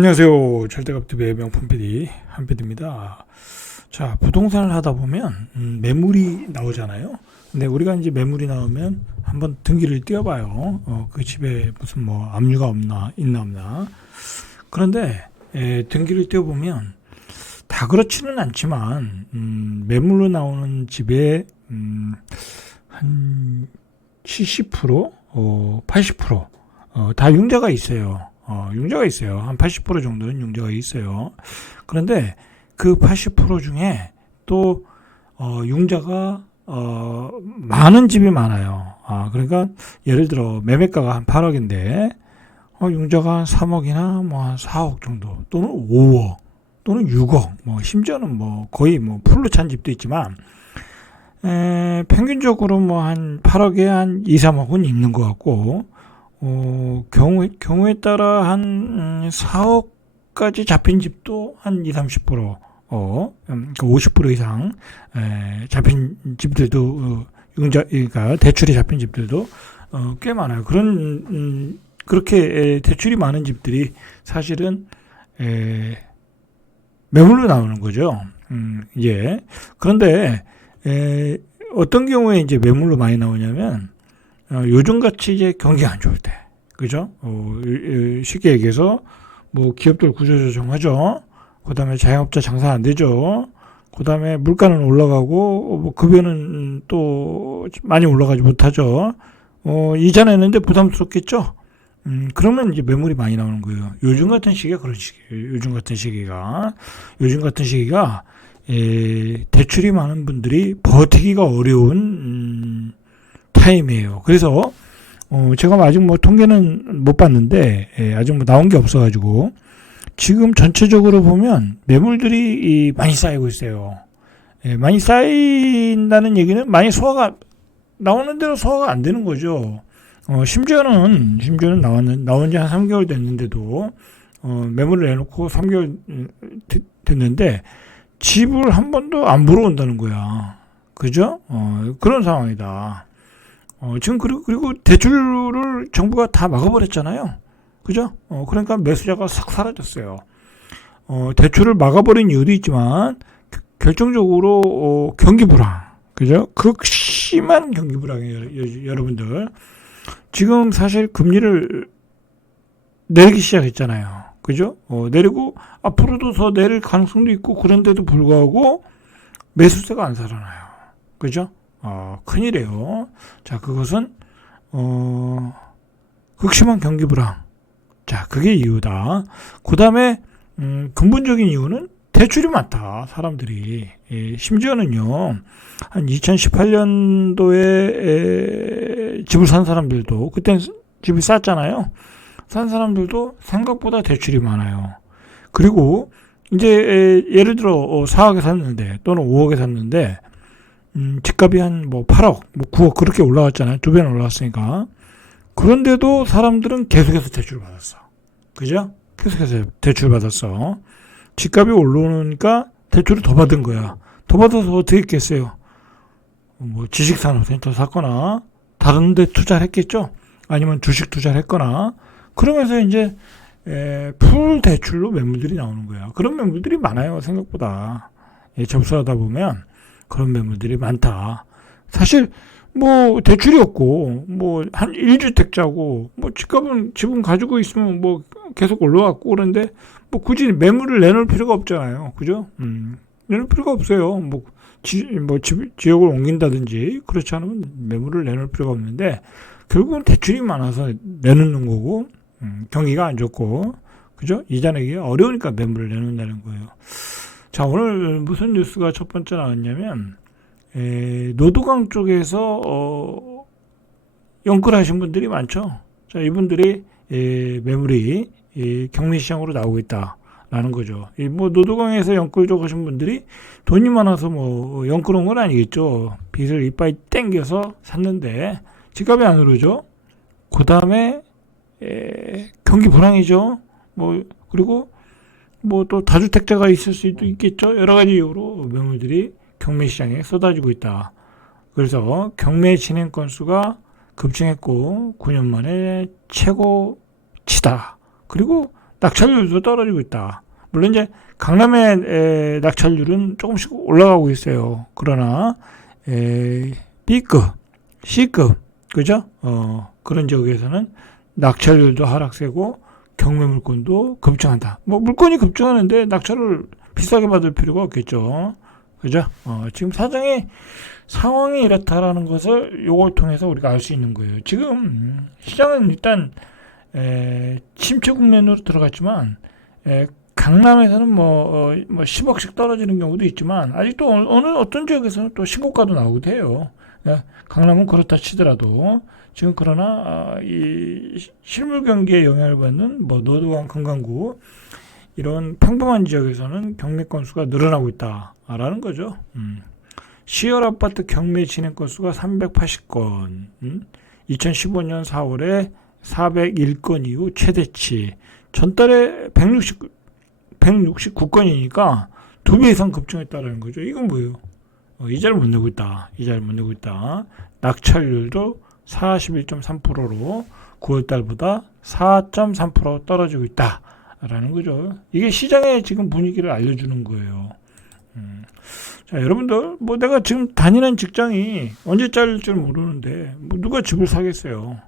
안녕하세요. 절대값TV의 명품 PD 한PD입니다. 자, 부동산을 하다 보면 매물이 나오잖아요. 근데 우리가 이제 매물이 나오면 한번 등기를 띄워봐요. 그 집에 무슨 뭐 압류가 있나 없나. 그런데 등기를 띄워보면 다 그렇지는 않지만 매물로 나오는 집에 한 70%, 80% 다 융자가 있어요. 융자가 있어요. 한 80% 정도는 융자가 있어요. 그런데 그 80% 중에 또 융자가 많은 집이 많아요. 그러니까 예를 들어 매매가가 한 8억인데 융자가 한 3억이나 뭐 한 4억 정도 또는 5억 또는 6억 뭐 심지어는 뭐 거의 뭐 풀로 찬 집도 있지만 평균적으로 뭐 한 8억에 한 2, 3억은 있는 것 같고 경우에 따라 한 4억까지 잡힌 집도 한 20, 30%, 50% 이상, 잡힌 집들도, 그러니까 대출이 잡힌 집들도, 꽤 많아요. 그렇게 대출이 많은 집들이 사실은, 매물로 나오는 거죠. 예. 그런데, 어떤 경우에 이제 매물로 많이 나오냐면, 요즘같이 이제 경기가 안 좋을 때, 그죠? 쉽게 얘기해서, 뭐, 기업들 구조조정하죠. 그 다음에 자영업자 장사 안 되죠. 그 다음에 물가는 올라가고, 뭐, 급여는 또 많이 올라가지 못하죠. 이자 내는데 부담스럽겠죠? 그러면 이제 매물이 많이 나오는 거예요. 요즘 같은 시기가 그런 시기예요. 요즘 같은 시기가, 대출이 많은 분들이 버티기가 어려운, 타임이에요. 그래서 제가 아직 뭐 통계는 못 봤는데 아직 뭐 나온 게 없어가지고 지금 전체적으로 보면 매물들이 많이 쌓이고 있어요. 많이 쌓인다는 얘기는 많이 소화가 나오는 대로 소화가 안 되는 거죠. 심지어는 나온 지 한 3개월 됐는데도 매물을 내놓고 3개월 됐는데 집을 한 번도 안 보러 온다는 거야. 그죠? 그런 상황이다. 지금 그리고 대출을 정부가 다 막아버렸잖아요. 그죠? 그러니까 매수자가 싹 사라졌어요. 대출을 막아버린 이유도 있지만 결정적으로 경기 불황, 그죠? 극심한 경기 불황이에요, 여러분들. 지금 사실 금리를 내리기 시작했잖아요. 그죠? 내리고 앞으로도 더 내릴 가능성도 있고 그런데도 불구하고 매수세가 안 살아나요. 그죠? 큰일이에요. 자, 그것은, 극심한 경기 불황. 자, 그게 이유다. 그 다음에, 근본적인 이유는 대출이 많다, 사람들이. 심지어는요, 한 2018년도에 집을 산 사람들도, 그때는 집을 쌌잖아요. 산 사람들도 생각보다 대출이 많아요. 그리고, 이제, 예를 들어, 4억에 샀는데, 또는 5억에 샀는데, 집값이 한 뭐 8억, 뭐 9억 그렇게 올라왔잖아요. 두 배는 올라왔으니까. 그런데도 사람들은 계속해서 대출을 받았어. 그죠? 계속해서 대출을 받았어. 집값이 올라오니까 대출을 더 받은 거야. 더 받아서 어떻게 했겠어요? 뭐 지식산업센터 샀거나 다른 데 투자를 했겠죠? 아니면 주식 투자를 했거나 그러면서 이제 풀 대출로 매물들이 나오는 거야. 그런 매물들이 많아요. 생각보다. 접수하다 보면 그런 매물들이 많다. 사실 뭐 대출이 없고 뭐 한 1주택자고 뭐 집은 가지고 있으면 뭐 계속 올라왔고 그런데 뭐 굳이 매물을 내놓을 필요가 없잖아요. 그죠? 내놓을 필요가 없어요. 뭐 지역을 옮긴다든지 그렇지 않으면 매물을 내놓을 필요가 없는데 결국은 대출이 많아서 내놓는 거고 경기가 안 좋고 그죠? 이자 내기가 어려우니까 매물을 내놓는다는 거예요. 자, 오늘 무슨 뉴스가 첫 번째 나왔냐면, 노도강 쪽에서, 연끌하신 분들이 많죠. 자, 이분들이, 매물이, 경매시장으로 나오고 있다라는 거죠. 뭐, 노도강에서 연끌 쪽 하신 분들이 돈이 많아서 뭐, 연끌 온 건 아니겠죠. 빚을 이빨 땡겨서 샀는데, 집값이 안 오르죠. 그 다음에, 경기 불황이죠. 뭐, 그리고, 뭐 또 다주택자가 있을 수도 있겠죠. 여러 가지 이유로 매물들이 경매 시장에 쏟아지고 있다. 그래서 경매 진행 건수가 급증했고 9년 만에 최고치다. 그리고 낙찰률도 떨어지고 있다. 물론 이제 강남의 낙찰률은 조금씩 올라가고 있어요. 그러나 B급, C급, 그죠? 그런 지역에서는 낙찰률도 하락세고 경매 물건도 급증한다. 뭐 물건이 급증하는데 낙찰을 비싸게 받을 필요가 없겠죠. 그죠? 지금 상황이 이렇다라는 것을 요걸 통해서 우리가 알 수 있는 거예요. 지금 시장은 일단 침체 국면으로 들어갔지만 강남에서는 뭐 10억씩 떨어지는 경우도 있지만 아직도 어떤 지역에서는 또 신고가도 나오기도 해요. 강남은 그렇다 치더라도 지금 그러나 이 실물 경기에 영향을 받는 뭐 노도강 금강구 이런 평범한 지역에서는 경매 건수가 늘어나고 있다라는 거죠. 10월 아파트 경매 진행 건수가 380건, 2015년 4월에 401건 이후 최대치, 전달에 169건이니까 2배 이상 급증했다는 거죠. 이건 뭐예요? 이자를 못 내고 있다. 낙찰률도 41.3%로 9월달보다 4.3% 떨어지고 있다라는 거죠. 이게 시장의 지금 분위기를 알려주는 거예요. 자, 여러분들, 뭐 내가 지금 다니는 직장이 언제 잘릴지 모르는데, 뭐 누가 집을 사겠어요.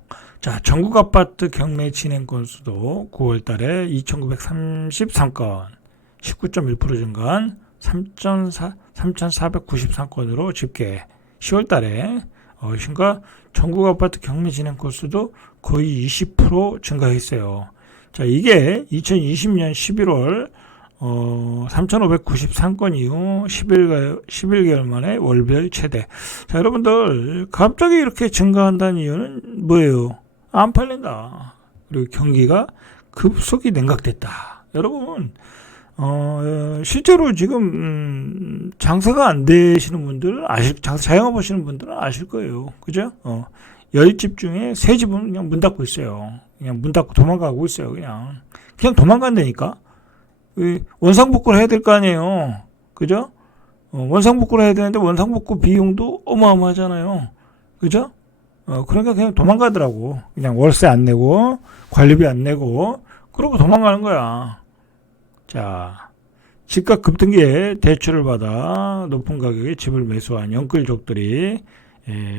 자, 전국 아파트 경매 진행 건수도 9월 달에 2,933건, 19.1% 증가한 3,493건으로 집계. 10월 달에, 신가 전국 아파트 경매 진행 건수도 거의 20% 증가했어요. 자, 이게 2020년 11월 3,593건 이후 11개월 만에 월별 최대. 자, 여러분들, 갑자기 이렇게 증가한다는 이유는 뭐예요? 안 팔린다. 그리고 경기가 급속히 냉각됐다. 여러분, 실제로 지금, 장사가 안 되시는 분들, 자영업 하시는 분들은 아실 거예요. 그죠? 10집 중에 3집은 그냥 문 닫고 있어요. 그냥 문 닫고 도망가고 있어요. 그냥 도망간다니까? 원상복구를 해야 될 거 아니에요. 그죠? 원상복구를 해야 되는데 원상복구 비용도 어마어마하잖아요. 그죠? 그러니까 그냥 도망가더라고. 그냥 월세 안 내고 관리비 안 내고 그러고 도망가는 거야. 자, 집값 급등기에 대출을 받아 높은 가격에 집을 매수한 영끌족들이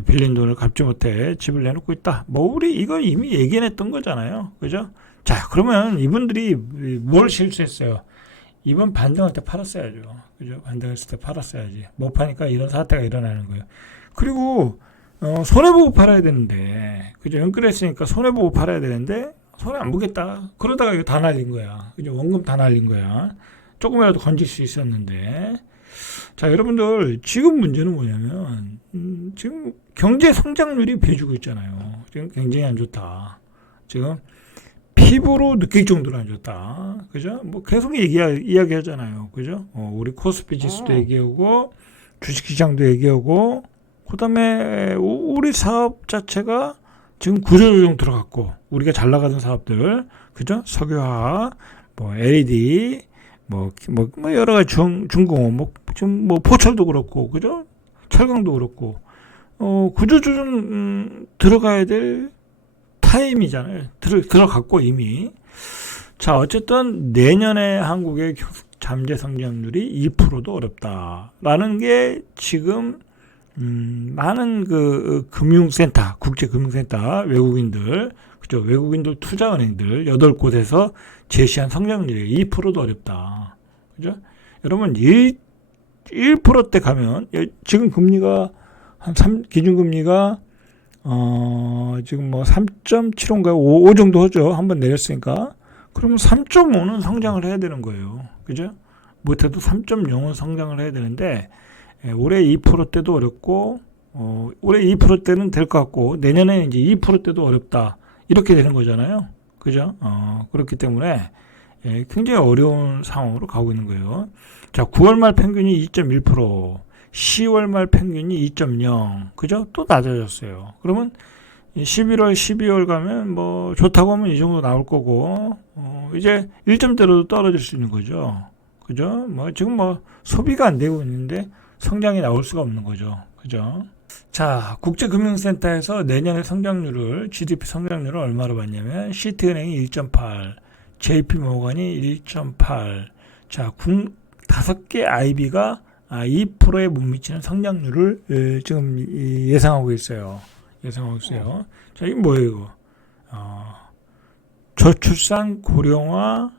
빌린 돈을 갚지 못해 집을 내놓고 있다. 뭐 우리 이거 이미 얘기했던 거잖아요. 그죠? 자, 그러면 이분들이 뭘 실수했어요? 이번 반등할 때 팔았어야죠. 그죠? 반등했을 때 팔았어야지. 못 파니까 이런 사태가 일어나는 거예요. 그리고, 손해보고 팔아야 되는데, 그죠? 연끌했으니까 손해보고 팔아야 되는데, 손해 안 보겠다. 그러다가 이거 다 날린 거야. 그죠? 원금 다 날린 거야. 조금이라도 건질 수 있었는데. 자, 여러분들, 지금 문제는 뭐냐면, 지금 경제 성장률이 배주고 있잖아요. 지금 굉장히 안 좋다. 지금, 피부로 느낄 정도로 안 좋다. 그죠? 뭐 계속 이야기 하잖아요. 그죠? 우리 코스피 지수도 얘기하고, 주식시장도 얘기하고, 그 다음에 우리 사업 자체가 지금 구조조정 들어갔고, 우리가 잘 나가던 사업들, 그죠? 석유화학, 뭐 LED, 뭐 여러 가지 중공업, 지금 뭐 포철도 그렇고, 그죠? 철강도 그렇고, 구조조정 들어가야 될 타임이잖아요. 들어갔고 이미. 자, 어쨌든 내년에 한국의 잠재 성장률이 2%도 어렵다라는 게 지금 많은 그 금융센터, 국제금융센터 외국인들, 그죠? 외국인들 투자은행들 8곳에서 제시한 성장률이 2%도 어렵다. 그죠? 여러분 1%대 가면 지금 금리가 기준금리가 지금 뭐 3.75인가요? 5 정도 하죠. 한번 내렸으니까. 그러면 3.5는 성장을 해야 되는 거예요. 그죠? 못해도 3.0은 성장을 해야 되는데, 올해 2%대도 어렵고, 올해 2%대는 될 것 같고, 내년에 이제 2%대도 어렵다. 이렇게 되는 거잖아요. 그죠? 그렇기 때문에, 굉장히 어려운 상황으로 가고 있는 거예요. 자, 9월 말 평균이 2.1%. 10월 말 평균이 2.0, 그죠? 또 낮아졌어요. 그러면 11월, 12월 가면 뭐 좋다고 하면 이 정도 나올 거고, 이제 1점대로도 떨어질 수 있는 거죠. 그죠? 뭐 지금 뭐 소비가 안 되고 있는데 성장이 나올 수가 없는 거죠. 그죠? 자, 국제금융센터에서 내년의 성장률을, GDP 성장률을 얼마로 봤냐면, 시티은행이 1.8, JP 모건이 1.8. 자, 5개 IB가 2%에 못 미치는 성장률을 지금 예상하고 있어요. 자, 이게 뭐예요, 이거? 저출산, 고령화,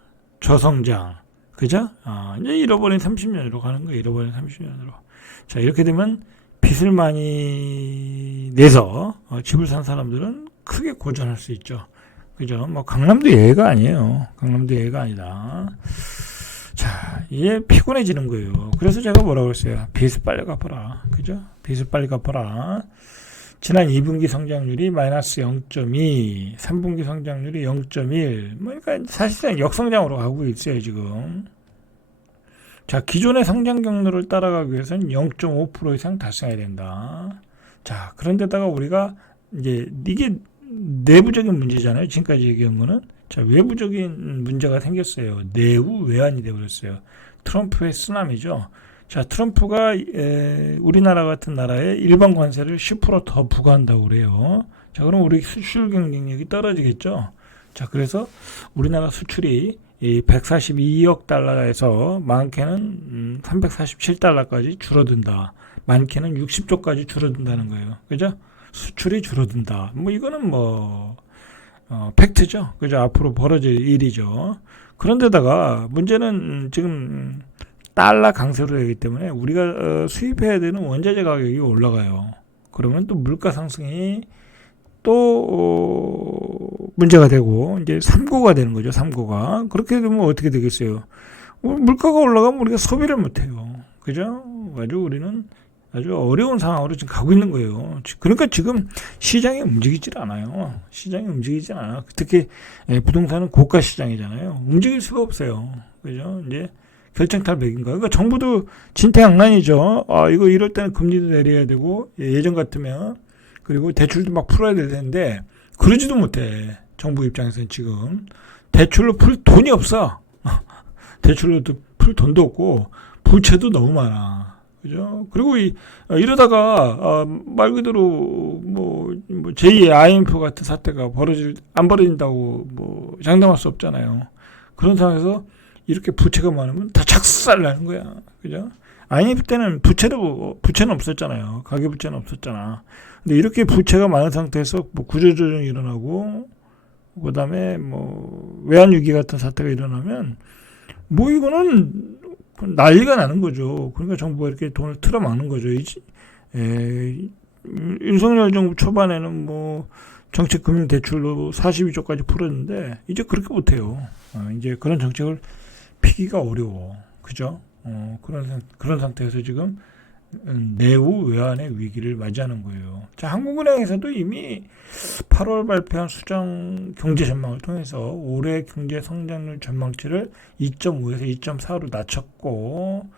저성장. 그죠? 이제 잃어버린 30년으로 가는 거예요. 잃어버린 30년으로. 자, 이렇게 되면 빚을 많이 내서 집을 산 사람들은 크게 고전할 수 있죠. 그죠? 뭐 강남도 예외가 아니에요. 강남도 예외가 아니다. 자, 이제 피곤해지는 거예요. 그래서 제가 뭐라고 했어요? 빚을 빨리 갚아라. 그죠? 빚을 빨리 갚아라. 지난 2분기 성장률이 마이너스 0.2, 3분기 성장률이 0.1. 그러니까 사실상 역성장으로 가고 있어요, 지금. 자, 기존의 성장 경로를 따라가기 위해서는 0.5% 이상 달성해야 된다. 자, 그런데다가 우리가 이제 이게 내부적인 문제잖아요. 지금까지 얘기한 거는. 자, 외부적인 문제가 생겼어요. 내후 외환이 되어버렸어요. 트럼프의 쓰나미죠. 자, 트럼프가 우리나라 같은 나라에 일반 관세를 10% 더 부과한다고 그래요. 자, 그럼 우리 수출 경쟁력이 떨어지겠죠. 자, 우리나라 수출이 142억 달러에서 많게는 347달러까지 줄어든다. 많게는 60조까지 줄어든다는 거예요. 그죠? 수출이 줄어든다. 뭐 이거는 팩트죠. 그죠? 앞으로 벌어질 일이죠. 그런데다가 문제는 지금 달러 강세로 되기 때문에 우리가 수입해야 되는 원자재 가격이 올라가요. 그러면 또 물가 상승이 또 문제가 되고 이제 3고가 되는 거죠. 3고가. 그렇게 되면 어떻게 되겠어요? 물가가 올라가면 우리가 소비를 못해요. 그죠? 우리는 아주 어려운 상황으로 지금 가고 있는 거예요. 그러니까 지금 시장이 움직이질 않아요. 특히 부동산은 고가 시장이잖아요. 움직일 수가 없어요. 그죠? 이제 결정탈백인 거예요. 그러니까 정부도 진퇴양난이죠. 이거 이럴 때는 금리도 내려야 되고 예전 같으면 그리고 대출도 막 풀어야 될 텐데 그러지도 못해. 정부 입장에서는 지금 대출로 풀 돈이 없어. 대출로 풀 돈도 없고 부채도 너무 많아. 그죠? 그리고 이러다가 말 그대로 제2의 IMF 같은 사태가 안 벌어진다고 장담할 수 없잖아요. 그런 상황에서 이렇게 부채가 많으면 다 착살 나는 거야. 그죠? IMF 때는 부채는 없었잖아요. 가계부채는 없었잖아. 근데 이렇게 부채가 많은 상태에서 구조조정이 일어나고, 그 다음에 외환위기 같은 사태가 일어나면, 이거는 난리가 나는 거죠. 그러니까 정부가 이렇게 돈을 틀어막는 거죠. 윤석열 정부 초반에는 정책금융대출로 42조까지 풀었는데, 이제 그렇게 못해요. 이제 그런 정책을 피기가 어려워. 그죠? 그런 상태에서 지금 내후 외환의 위기를 맞이하는 거예요. 자, 한국은행에서도 이미 8월 발표한 수정 경제 전망을 통해서 올해 경제 성장률 전망치를 2.5에서 2.4로 낮췄고,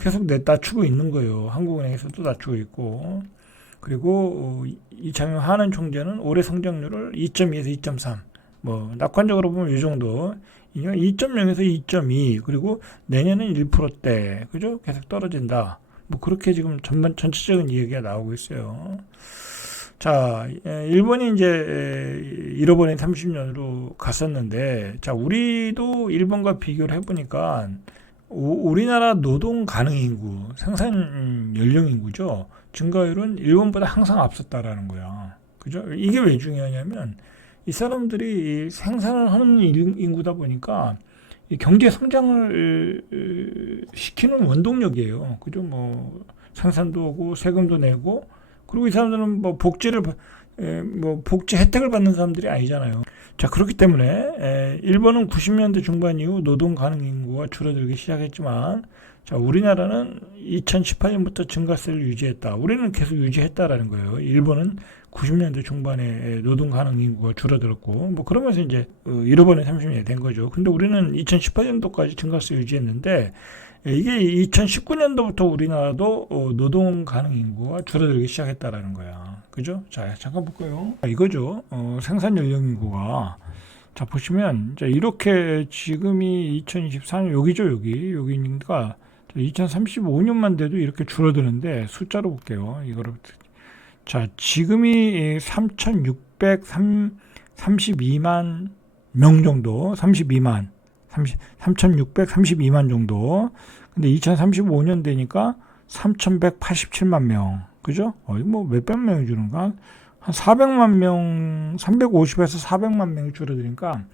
계속 낮추고 있는 거예요. 한국은행에서도 낮추고 있고, 그리고 이창용 한은 총재는 올해 성장률을 2.2에서 2.3, 낙관적으로 보면 이 정도, 2.0에서 2.2, 그리고 내년은 1%대, 그죠? 계속 떨어진다. 그렇게 지금 전체적인 얘기가 나오고 있어요. 자, 일본이 이제 잃어버린 30년으로 갔었는데, 자, 우리도 일본과 비교를 해보니까, 우리나라 노동 가능 인구, 생산 연령 인구죠. 증가율은 일본보다 항상 앞섰다라는 거야. 그죠? 이게 왜 중요하냐면, 이 사람들이 생산을 하는 인구다 보니까, 이 경제 성장을 시키는 원동력이에요. 그죠? 생산도 하고 세금도 내고, 그리고 이 사람들은 복지 혜택을 받는 사람들이 아니잖아요. 자, 그렇기 때문에 일본은 90년대 중반 이후 노동 가능 인구가 줄어들기 시작했지만, 자, 우리나라는 2018년부터 증가세를 유지했다. 우리는 계속 유지했다라는 거예요. 일본은 90년대 중반에 노동 가능 인구가 줄어들었고, 그러면서 이제 잃어버린 30년이 된 거죠. 근데 우리는 2018년도까지 증가세 유지했는데, 이게 2019년도부터 우리나라도 노동 가능 인구가 줄어들기 시작했다라는 거야. 그죠? 자, 잠깐 볼까요? 이거죠. 생산 연령 인구가. 자, 보시면, 자, 이렇게 지금이 2024년, 여기죠, 여기니까, 2035년만 돼도 이렇게 줄어드는데, 숫자로 볼게요. 이거를. 자, 지금이 3,632만 명 정도, 32만, 3,632만 정도. 근데 2035년 되니까 3,187만 명. 그죠? 뭐 몇백 명이 주는가? 한 400만 명, 350에서 400만 명이 줄어드니까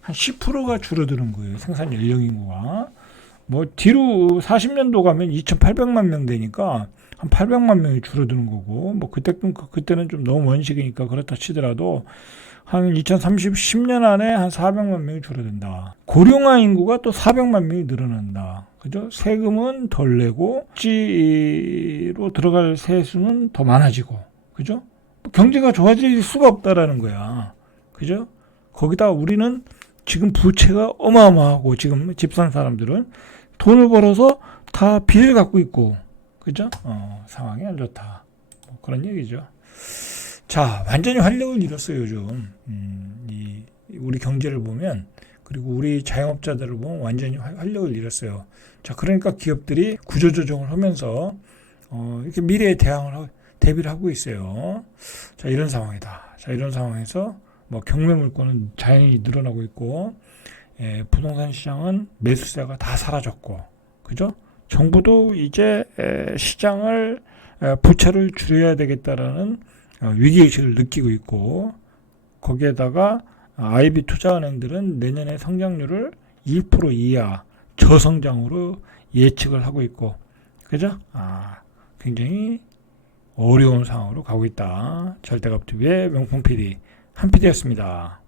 한 10%가 줄어드는 거예요. 생산 연령 인구가. 뭐 뒤로 40년도 가면 2,800만 명 되니까 한 800만 명이 줄어드는 거고, 뭐 그때는 좀 너무 먼 시기니까 그렇다 치더라도 한 2030년 안에 한 400만 명이 줄어든다. 고령화 인구가 또 400만 명이 늘어난다. 그죠? 세금은 덜 내고 복지로 들어갈 세수는 더 많아지고, 그죠? 경제가 좋아질 수가 없다라는 거야. 그죠? 거기다 우리는 지금 부채가 어마어마하고, 지금 집 산 사람들은 돈을 벌어서 다 빚을 갖고 있고, 그죠? 상황이 안 좋다. 뭐 그런 얘기죠. 자, 완전히 활력을 잃었어요, 요즘. 우리 경제를 보면, 그리고 우리 자영업자들을 보면 완전히 활력을 잃었어요. 자, 그러니까 기업들이 구조조정을 하면서, 이렇게 미래에 대비를 하고 있어요. 자, 이런 상황이다. 자, 이런 상황에서, 뭐, 경매 물건은 자연히 늘어나고 있고, 부동산 시장은 매수세가 다 사라졌고, 그죠? 정부도 이제 시장을, 부채를 줄여야 되겠다라는 위기의식을 느끼고 있고, 거기에다가 IB 투자은행들은 내년에 성장률을 1% 이하 저성장으로 예측을 하고 있고, 그죠? 굉장히 어려운 상황으로 가고 있다. 절대값TV의 명품 PD, 한 PD였습니다.